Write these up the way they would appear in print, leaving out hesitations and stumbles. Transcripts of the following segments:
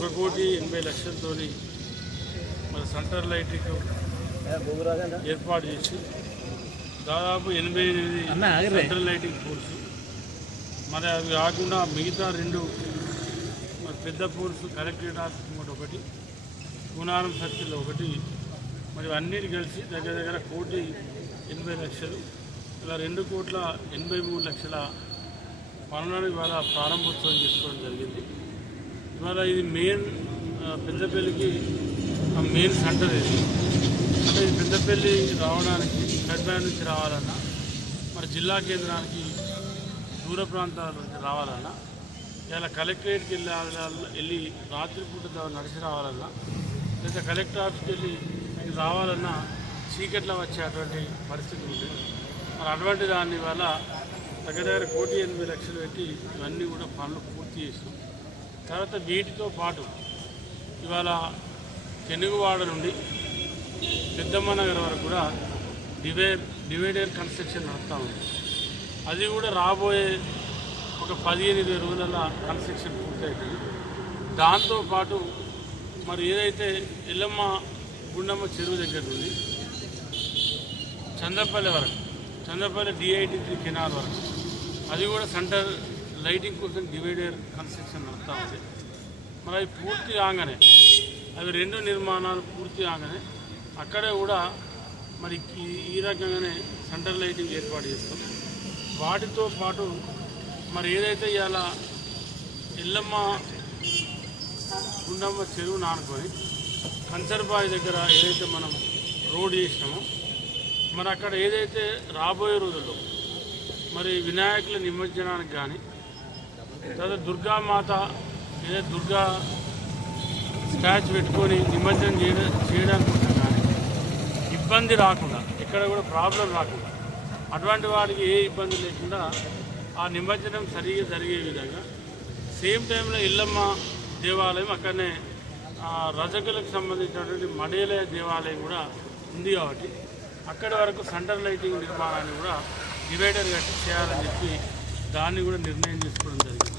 1,80,00,000 మన centre lighting ఏర్పాటు చేసి దాదాపు 88 సెంట్రల్ లైటింగ్ పోల్స్, మరి అవి కాకుండా మిగతా 2 మరి పెద్ద పోల్స్ కలెక్టరేట్ ఆఫీస్ ముందు ఒకటి, కూనారం సర్కిల్లో ఒకటి, మరి అన్నిటి కలిసి దగ్గర దగ్గర 1,80,00,000 ఇలా 2,83,00,000 పనులను ఇవాళ ప్రారంభోత్సవం చేసుకోవడం జరిగింది. ఇవాళ ఇది మెయిన్ పెద్దపల్లికి మెయిన్ సెంటర్ ఇది. అంటే ఇది పెద్దపల్లి రావడానికి కడ్బాయ్ నుంచి రావాలన్నా, మరి జిల్లా కేంద్రానికి దూర ప్రాంతాల నుంచి రావాలన్నా, ఇలా కలెక్టరేట్కి వెళ్ళి రాత్రిపూట నడిచి రావాలన్నా, లేదా కలెక్టర్ ఆఫీస్కి వెళ్ళి రావాలన్నా చీకట్లో వచ్చేటువంటి పరిస్థితి ఉంటుంది. మరి అటువంటి దాన్ని వల్ల దగ్గర దగ్గర 1,80,00,000 పెట్టి ఇవన్నీ కూడా పనులు పూర్తి చేసాం. తర్వాత వీటితో పాటు ఇవాళ తెనుగువాడ నుండి పెద్దమ్మ నగర్ వరకు కూడా డివైడర్ కన్స్ట్రక్షన్ నడుస్తూ ఉంది. అది కూడా రాబోయే ఒక 15-20 రోజుల కన్స్ట్రక్షన్ పూర్తవుతుంది. దాంతోపాటు మరి ఏదైతే ఎల్లమ్మ గుండమ్మ చెరువు దగ్గర ఉంది చంద్రపల్లి వరకు, చంద్రపల్లి DIT3 కెనాల్ వరకు, అది కూడా సెంటర్ లైటింగ్ కోసం డివైడర్ కన్స్ట్రక్షన్ నడుస్తూ ఉంది. మరి అవి పూర్తి కాగానే, అవి 2 నిర్మాణాలు పూర్తి కాగానే అక్కడే కూడా మరి ఈ రకంగానే సెంటర్ లైటింగ్ ఏర్పాటు చేస్తాం. వాటితో పాటు మరి ఏదైతే ఇవాళ ఎల్లమ్మ గుండమ్మ చెరువు నానుకొని కంచర్బాయి దగ్గర ఏదైతే మనం రోడ్ చేసినామో, మరి అక్కడ ఏదైతే రాబోయే రోజుల్లో మరి వినాయకుల నిమజ్జనానికి కానీ, తర్వాత దుర్గామాత ఏదైతే దుర్గా స్టాచ్యూ పెట్టుకొని నిమజ్జనం చేయడానికి కానీ ఇబ్బంది రాకుండా, ఇక్కడ కూడా ప్రాబ్లం రాకుండా, అటువంటి వాడికి ఏ ఇబ్బంది లేకుండా ఆ నిమజ్జనం సరిగ్గా జరిగే విధంగా, సేమ్ టైంలో ఎల్లమ్మ దేవాలయం అక్కడనే రజకులకు సంబంధించినటువంటి మడేలయ దేవాలయం కూడా ఉంది కాబట్టి అక్కడి వరకు సెంటర్ లైటింగ్ నిర్మాణాన్ని కూడా డివైడర్ కట్టి చేయాలని చెప్పి దాన్ని కూడా నిర్ణయం చేసుకోవడం జరిగింది.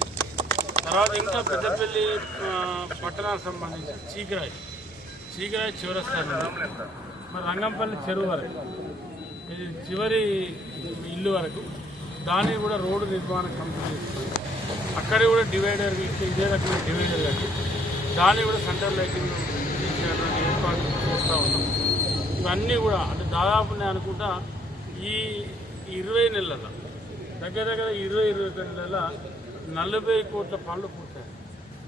తర్వాత ఇంకా పెద్దపల్లి పట్టణానికి సంబంధించి చీకరాయి చివరస్తా నుండి మరి రంగంపల్లి చెరువు వరకు, ఇది చివరి ఇల్లు వరకు దాన్ని కూడా రోడ్డు నిర్మాణం కంప్లీట్ చేసుకొని అక్కడ కూడా డివైడర్ ఇదే రకమైన డివైడర్ కట్టి దాన్ని కూడా సెంటర్ లైటింగ్ ఇచ్చేటువంటి ఏర్పాటు చేస్తూ ఉన్నాం. ఇవన్నీ కూడా అంటే దాదాపు నేను అనుకుంటా ఈ 20 నెలల దగ్గర దగ్గర 20-22 నెలల 40 కోట్ల పనులు పూర్తయ్యాయి.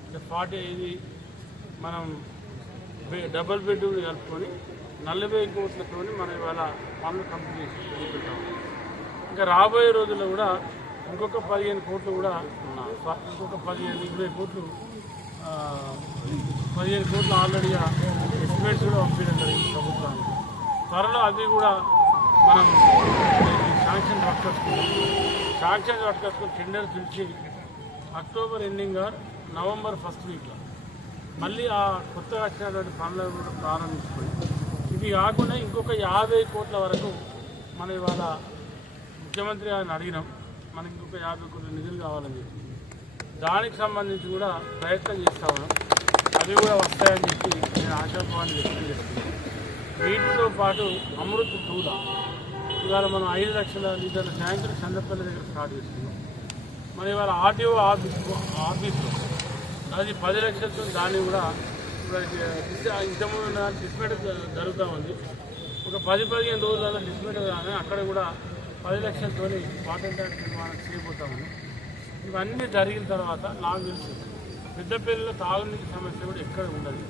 అంటే 40 ఇది మనం డబుల్ బెడ్రూమ్ కలుపుకొని 40 కోట్లతో మనం ఇవాళ పనులు కంప్లీట్ చేసి పెట్టాము. ఇంకా రాబోయే రోజుల్లో కూడా ఇంకొక 15 కోట్లు కూడా ఇంకొక 15-20 కోట్లు 15 కోట్లు ఆల్రెడీగా ఎస్టిమేట్స్ కూడా పంపించడం జరిగింది ప్రభుత్వానికి. త్వరలో అది కూడా మనం శాంక్షన్ పట్టుకొచ్చుకుని టెండర్ పిలిచి అక్టోబర్ ఎండింగ్ నవంబర్ ఫస్ట్ వీక్లో మళ్ళీ ఆ కొత్తగా వచ్చినటువంటి పనులను కూడా ప్రారంభించుకొని, ఇవి కాకుండా ఇంకొక 50 కోట్ల వరకు మనం ఇవాళ ముఖ్యమంత్రి గారిని అడిగినాం. మనకి ఇంకొక 50 కోట్ల నిధులు కావాలని చెప్పి దానికి సంబంధించి కూడా ప్రయత్నం చేస్తా ఉన్నాం. అవి కూడా వస్తాయని చెప్పి నేను ఆశాభావాన్ని వ్యక్తం చేస్తున్నాను. వీటితో పాటు అమృత్ 2 ఇవాళ మనం 5 లక్షల లీటర్ల ట్యాంకులు చంద్రపల్లి దగ్గర స్టార్ట్ చేస్తున్నాం. మరి ఇవాళ RTO ఆఫీస్లో అది 10 లక్షలతో దాన్ని కూడా ఇంతకుముందు డిస్మెంట్ జరుగుతూ ఉంది. ఒక 10-15 రోజులలో డిస్మెంట్ కానీ అక్కడ కూడా 10 లక్షలతో వాటర్ ట్యాంక్ నిర్మాణం చేయబోతామని. ఇవన్నీ జరిగిన తర్వాత నాకు తెలుసు పెద్దపల్లిలో తాగునీటి సమస్య కూడా ఎక్కడ ఉండదు.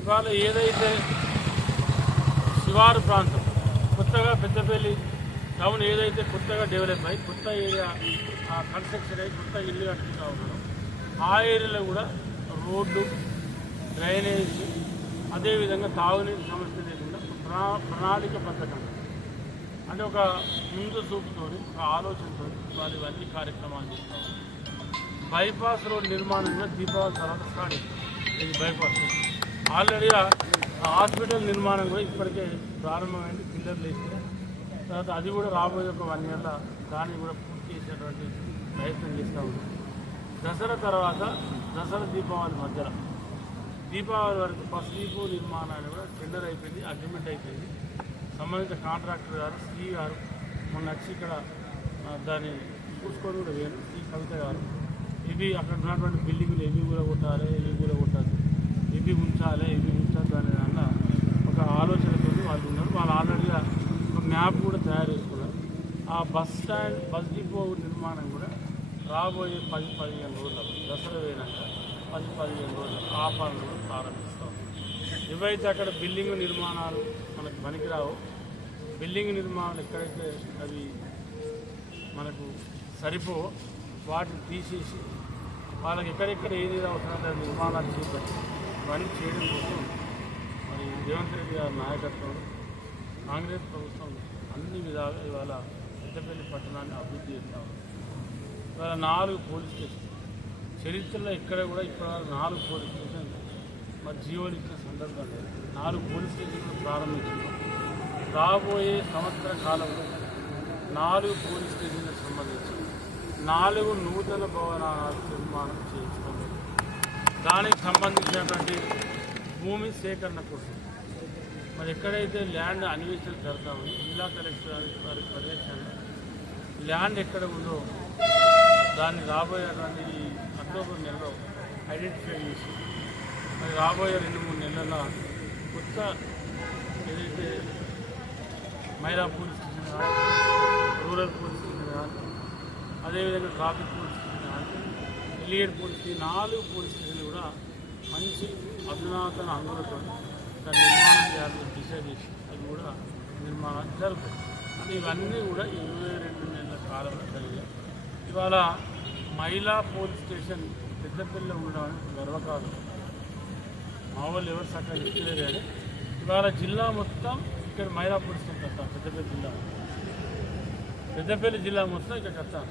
ఇవాళ ఏదైతే శివారు ప్రాంతం కొత్తగా పెద్దపల్లి టౌన్ ఏదైతే కొత్తగా డెవలప్ అయ్యి కొత్త ఏరియా కన్స్ట్రక్షన్ అయ్యి కొత్త ఇల్లు కట్టుకుంటా ఉన్నారో ఆ ఏరియాలో కూడా రోడ్లు, డ్రైనేజ్, అదేవిధంగా తాగునీటి సమస్య లేకుండా ప్రణాళిక పథకం అంటే ఒక ముందు చూపుతో ఒక ఆలోచనతో వాళ్ళు ఇవన్నీ కార్యక్రమాలు చేస్తారు. బైపాస్ రోడ్ నిర్మాణం కూడా దీపావళి తర్వాత స్టార్ట్ అయింది. ఇది బైపాస్ ఆల్రెడీ హాస్పిటల్ నిర్మాణం కూడా ఇప్పటికే ప్రారంభమైంది. పిల్లర్లు వేస్తే తర్వాత అది కూడా రాబోయే ఒక 1 yearలో దాన్ని కూడా పూర్తి చేసేటువంటి ప్రయత్నం చేస్తూ ఉన్నాం. దసరా తర్వాత దసరా దీపావళి మధ్యలో దీపావళి వరకు ఫస్ట్ డిపో నిర్మాణాన్ని కూడా టెండర్ అయిపోయింది, అగ్రిమెంట్ అయిపోయింది. సంబంధిత కాంట్రాక్టర్ గారు శ్రీ గారు మొన్న వచ్చి ఇక్కడ దాన్ని చూసుకొని కూడా వేరు శ్రీ కవిత గారు ఇవి అక్కడ ఉన్నటువంటి బిల్డింగ్లు ఇవి కూడా కొట్టాలి, ఇవి కూడా కొట్టాలి, ఇవి ఉంచాలి, ఇవి ఉంచాలి అనే దానిలో ఒక ఆలోచనతో వాళ్ళు ఉన్నారు. వాళ్ళు ఆల్రెడీగా ఒక మ్యాప్ కూడా తయారు చేసుకున్నారు. ఆ బస్ స్టాండ్ బస్ డిపో నిర్మాణం కూడా రాబోయే 10-15 రోజులు దసరా వేయనాక 10-15 రోజులు ఆ పనులు కూడా ప్రారంభిస్తాం. ఏవైతే అక్కడ బిల్డింగ్ నిర్మాణాలు మనకు పనికిరావో బిల్డింగ్ నిర్మాణాలు ఎక్కడైతే అవి మనకు సరిపో వాటిని తీసేసి వాళ్ళకి ఎక్కడెక్కడ ఏది అవసరం నిర్మాణాలు చేపట్టి పని చేయడం కోసం మరి రేవంత్ రెడ్డి గారి నాయకత్వం కాంగ్రెస్ ప్రభుత్వం అన్ని విధాలుగా ఇవాళ పెద్దపల్లి పట్టణాన్ని అభివృద్ధి చేస్తాం. ఇవాళ 4 పోలీస్ స్టేషన్ చరిత్రలో ఎక్కడ కూడా ఇప్పుడు 4 పోలీస్ స్టేషన్ మరి జీవోలు ఇచ్చిన సందర్భం లేదు. 4 పోలీస్ స్టేషన్లు ప్రారంభించాం. రాబోయే సంవత్సర కాలంలో 4 పోలీస్ స్టేషన్లకు సంబంధించి 4 నూతన భవనాల నిర్మాణం చేయించడం, దానికి సంబంధించినటువంటి భూమి సేకరణ కోసం మరి ఎక్కడైతే ల్యాండ్ అన్వేషణ జరుగుతామో జిల్లా కలెక్టర్ వారి పర్యవేక్షణ ల్యాండ్ ఎక్కడ ఉందో దాన్ని రాబోయేటువంటి అక్టోబర్ నెలలో ఐడెంటిఫై చేసి మరి రాబోయే 2-3 నెలల కొత్త ఏదైతే మైరా పోలీస్ స్టేషన్ కానీ రూరల్ పోలీస్ స్టేషన్ కానీ అదేవిధంగా ట్రాఫిక్ పోలీస్ స్టేషన్ కానీ ఎలిగేట్ పోలీస్ స్టేషన్ 4 పోలీస్ స్టేషన్లు కూడా మంచి అధునాతన హంగులతో దాన్ని నిర్మాణం చేయాలని డిసైడ్ చేసి అది కూడా నిర్మాణం జరుగుతుంది. అంటే ఇవన్నీ కూడా 22 నెలల కాలంలో జరిగాయి. ఇవాళ మహిళా పోలీస్ స్టేషన్ పెద్దపల్లిలో ఉండడం గర్వకారణం. మా వాళ్ళు ఎవరు చక్కగా ఇచ్చలేదు కానీ ఇవాళ జిల్లా మొత్తం ఇక్కడ మహిళా పోలీస్ స్టేషన్ కట్టాం. పెద్దపల్లి జిల్లా మొత్తం ఇక్కడ కట్టాం.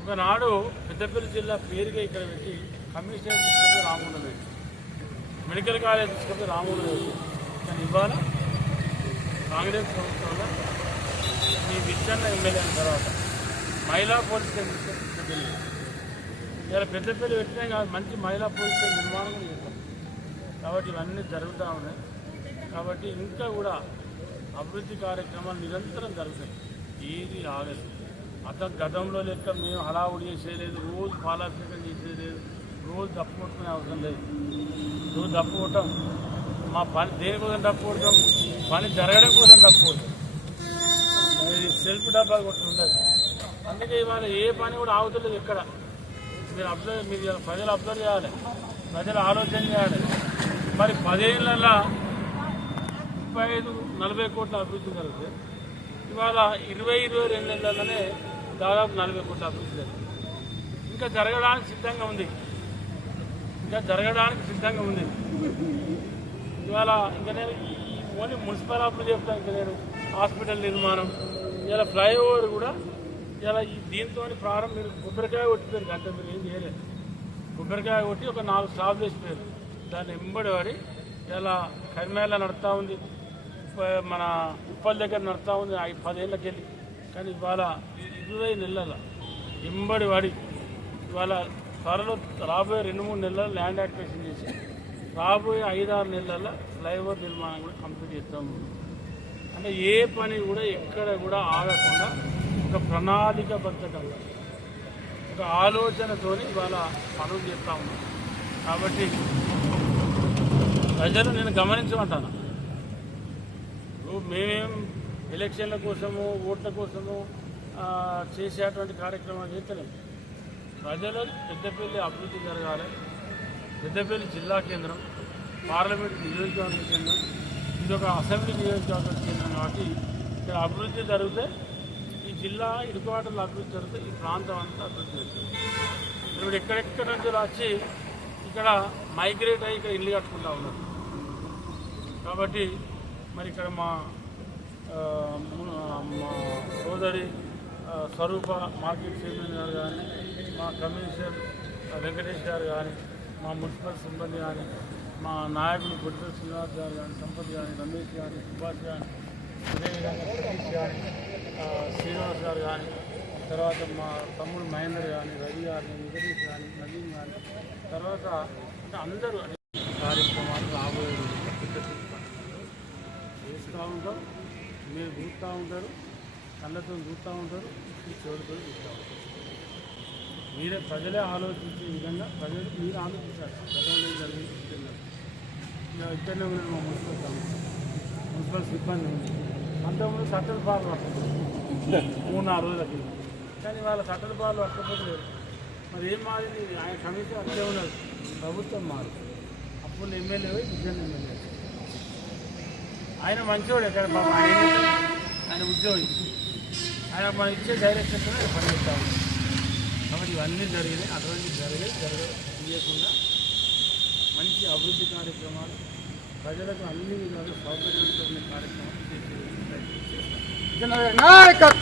ఒకనాడు పెద్దపల్లి జిల్లా పేరుగా ఇక్కడ పెట్టి కమిషనర్ తీసుకొని రామూల పెట్టి మెడికల్ కాలేజ్ తీసుకొని రామూల పెట్టి కానీ ఇవాళ కాంగ్రెస్ ప్రభుత్వంలో ఈ విచ్చన్న ఎమ్మెల్యే అయిన తర్వాత మహిళా పోలీస్ స్టేషన్ పెద్దపల్లి ఇలా పెద్దపల్లి పెట్టినా కాదు మంచి మహిళా పోలీస్ స్టేషన్ నిర్మాణం కూడా చేస్తాం. కాబట్టి ఇవన్నీ జరుగుతూ ఉన్నాయి. కాబట్టి ఇంకా కూడా అభివృద్ధి కార్యక్రమాలు నిరంతరం జరుగుతాయి, ఏది ఆగదు. గతంలో లెక్క మేము హడావుడి చేసేయలేదు, రోజు పాలాభిషేకం చేసేయలేదు, రోజు దప్పు కొట్టుకునే అవసరం లేదు. రోజు దప్పు కొట్టం, మా పని దేనికోసం డప్పు కొడతాం, పని జరగడం కోసం డప్పు కొడతాం. ఇది సెల్ఫ్ డబ్బా కొట్టి ఉంటుంది. అందుకే ఇవాళ ఏ పని కూడా ఆగుతలేదు ఎక్కడ. మీరు ప్రజలు అబ్జర్వ్ చేయాలి, ప్రజలు ఆలోచన చేయాలి. మరి 10 ఏళ్ళలో 35-40 కోట్ల అభివృద్ధి జరుగుతుంది. ఇవాళ 20-22 నెలలనే దాదాపు 40 కోట్ల అభివృద్ధి జరుగుతుంది. ఇంకా జరగడానికి సిద్ధంగా ఉంది. ఇవాళ ఇంకా నేను ఓన్లీ మున్సిపల్ అభివృద్ధి చెప్తాను. ఇంకా నేను హాస్పిటల్ నిర్మాణం ఇలా ఫ్లైఓవర్ కూడా ఇలా దీంతో ప్రారంభం. మీరు కొబ్బరికాయ కొట్టిపోయారు అంటే మీరు ఏం చేయలేదు. కొబ్బరికాయ కొట్టి ఒక 4 స్టాఫ్ వేసిపోయారు. దాన్ని ఎంబడి పడి ఇలా కరిమేళ నడుస్తూ ఉంది, మన ఉప్పల్ దగ్గర నడుస్తూ ఉంది 10 ఏళ్ళకి వెళ్ళి. కానీ ఇవాళ 20 నెలల ఎంబడి పడి ఇవాళ త్వరలో రాబోయే 2-3 నెలల్లో ల్యాండ్ యాక్విజిషన్ చేసి రాబోయే 5-6 నెలల్లో ఫ్లైఓవర్ నిర్మాణం కూడా కంప్లీట్ చేస్తాము. అంటే ఏ పని కూడా ఎక్కడ కూడా ఆగకుండా ఒక ప్రణాళికబద్ధంగా ఒక ఆలోచనతో ఇవాళ పనులు చేస్తూ ఉన్నాం. కాబట్టి ప్రజలు నేను గమనించమంటాను. మేమేం ఎలక్షన్ల కోసము ఓట్ల కోసము చేసేటువంటి కార్యక్రమాలు చేస్తలేము. ప్రజలు పెద్దపల్లి అభివృద్ధి జరగాలి. పెద్దపల్లి జిల్లా కేంద్రం, పార్లమెంట్ నియోజకవర్గ కేంద్రం, ఇది ఒక అసెంబ్లీ నియోజకవర్గ కేంద్రం కాబట్టి ఇక్కడ అభివృద్ధి జరిగితే ఈ జిల్లా ఇరుకువాటలో అభివృద్ధి జరిగితే ఈ ప్రాంతం అంతా అభివృద్ధి జరుగుతుంది. ఇప్పుడు ఎక్కడెక్కడ నుంచి వచ్చి ఇక్కడ మైగ్రేట్ అయ్యి ఇక్కడ ఇల్లు కట్టుకుంటూ ఉన్నారు. కాబట్టి మరి ఇక్కడ మా సోదరి స్వరూప మార్కెట్ చైర్మన్ గారు కానీ, మా కమిషనర్ వెంకటేష్ గారు కానీ, మా మున్సిపల్ సిబ్బంది కానీ, మా నాయకులు గుడ్డల శ్రీనివాస్ గారు కానీ, సంపత్ కానీ, రమేష్ కానీ, సుభాష్ కానీ, అదేవిధంగా సతీష్ కానీ, శ్రీనివాస్ గారు కానీ, తర్వాత మా తమ్ముడు మహేందర్ కానీ, రవి గారిని, వెంకటేష్ కానీ, నవీన్ కానీ, తర్వాత అందరూ కార్యక్రమాలు రాబోయే రోజుల్లో పెద్ద చేస్తూ ఉంటాం. మీరు చూస్తూ ఉంటారు, కళ్ళతో చూస్తూ ఉంటారు, చెవులతో చూస్తూ ఉంటారు. మీరే ప్రజలే ఆలోచించే విధంగా ప్రజలు మీరు ఆలోచించారు. గతంలో జరిగింది ఇక్కడనే ఉన్నారు మా మున్సిపల్ సిబ్బంది ఉంది. అంతకుముందు సట్టల పాలు పట్టకపోతే 3-4 రోజులకి, కానీ వాళ్ళ సట్టల పాలు పట్టకపోతే మరి ఏం మారింది? ఆయన కమిషన్ అట్లే ఉన్నారు, ప్రభుత్వం మారు. అప్పుడు ఎమ్మెల్యే విజయన్ ఎమ్మెల్యే ఆయన మంచివాడు. ఎక్కడ పాపం ఆయన ఉద్యోగి, ఆయన మనం ఇచ్చే డైరెక్షన్ పనిచేస్తూ ఉంటాం. కాబట్టి ఇవన్నీ జరిగినాయి, అటువంటి తీయకుండా మంచి అభివృద్ధి కార్యక్రమాలు, ప్రజలకు అన్ని విధాలు సౌకర్యంతో ఉన్న కార్యక్రమాలు చేసే ప్రయత్నం చేస్తాం.